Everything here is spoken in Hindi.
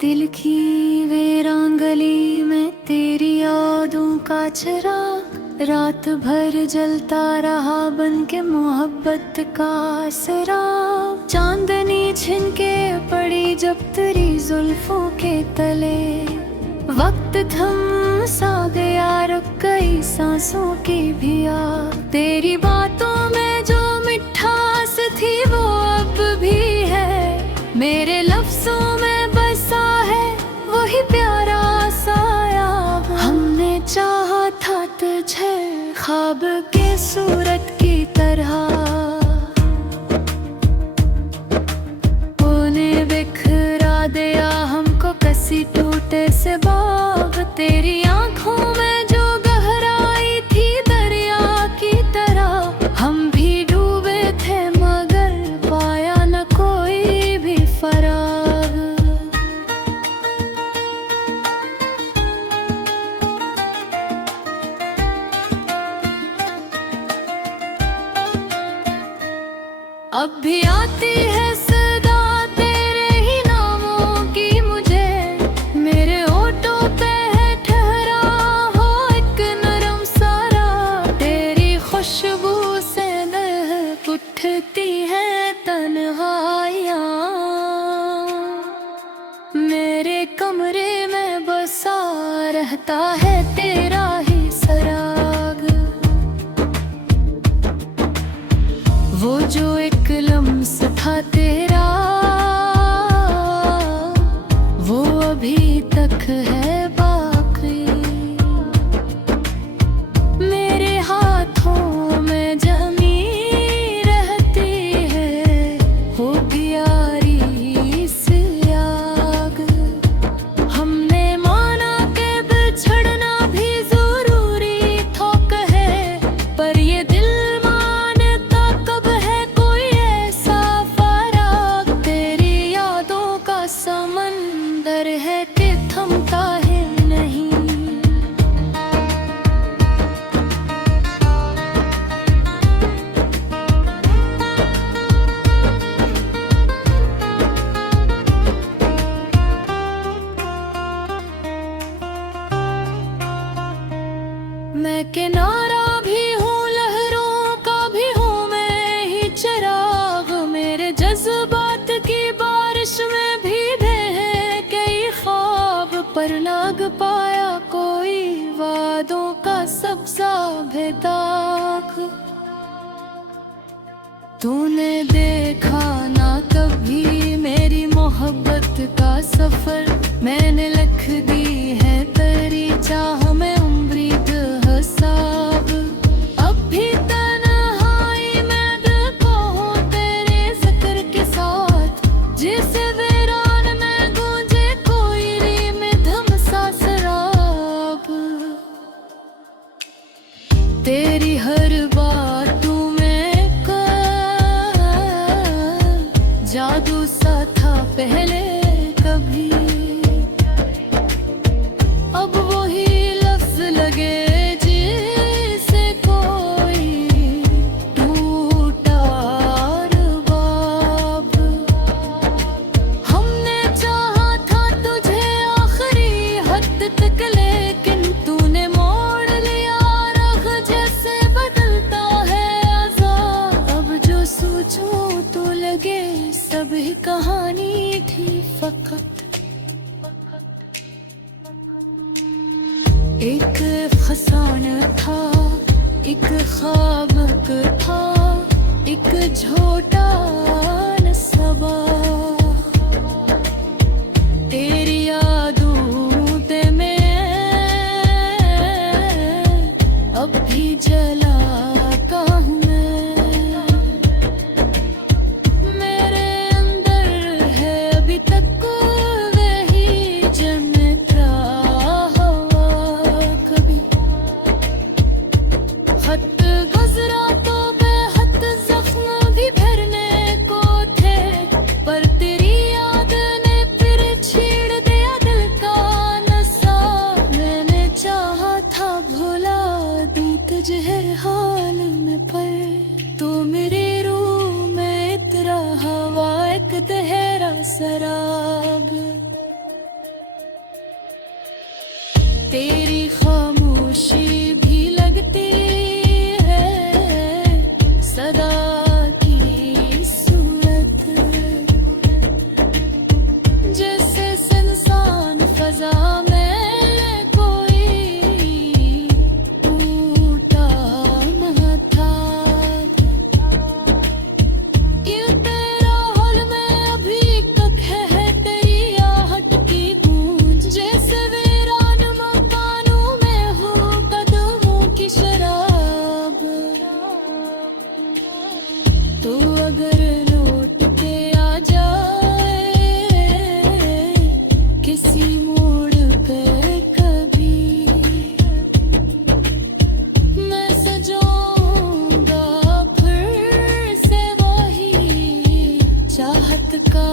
दिल की वीरान गली में तेरी यादों का चिराग रात भर जलता रहा बन के मोहब्बत का सराग। चांदनी छिनके पड़ी जब तेरी जुल्फों के तले, वक्त थम सा गया रुक गई सांसों की भी याद। तेरी बातों में जो मिठास थी वो अब भी है, मेरे लफ्जों में बसा है वही प्यारा सा याद। हमने चाहा था तुझे ख्वाब के सूरत की तरह, तूने बिखरा दिया हमको कसी टूटे से बाग। तेरी आंखों में जो गहराई थी दरिया की तरह, हम भी डूबे थे मगर पाया न कोई भी फराग। अब भी आती है सदा तेरे ही नामों की मुझे, मेरे होठों पे है ठहरा हो एक नरम सारा। तेरी खुशबू से दहक उठती है तन्हाइयाँ, मेरे कमरे में बसा रहता है तेरा ही सराग। वो जो एक लम्स था तेरा वो अभी तक है बाकी, मेरे हाथों में जमी रहती है वो प्यारी सी आग। हमने माना के बिछड़ना भी जरूरी था कहे, पर ये दिल समंदर है कि थमता है नहीं। मैं किनारा भी हूँ लहरों का भी हूँ मैं ही चिराग, मेरे जज्बात की बारिश में पर लाग पाया कोई वादों का सब्जा बेदाग। तूने देखा ना कभी मेरी मोहब्बत का सफर, मैंने लिख दी है तेरी चाह में उम्री हिसाब। अब भी तन्हाई में दिल को हूँ तेरे जिक्र के साथ, जिसे तेरी हर बातों में जादू सा था पहले कभी, अब वही लफ्ज लगे जिसे कोई टूटा रबाब। हमने चाहा था तुझे आखिरी हद तक लेकिन तूने मोड़ लिया जैसे बदलता है आज़ाद। अब जो सोचूं तो लगे सब ही कहानी थी फकत, एक फसाना था एक ख्वाब था एक झोटा नस्बा। तेरी यादों ते में अब भी जलाता हूँ मैं, मेरे अंदर है अभी तक वही जमता हवा कभी। खत गुजरा तो बेहद जख्म भी भरने को थे, खुदा की सूरत, जैसे सुनसान फजा में कोई टूटा महताब। ये तेरा हुल्म अभी तक है तेरी आहट की गूंज, जैसे वीरान मकानों में हो कदमों की शराब। तो अगर लौट के आ जाए किसी मोड़ पे कभी, मैं सजाऊंगा फिर से वही चाहत का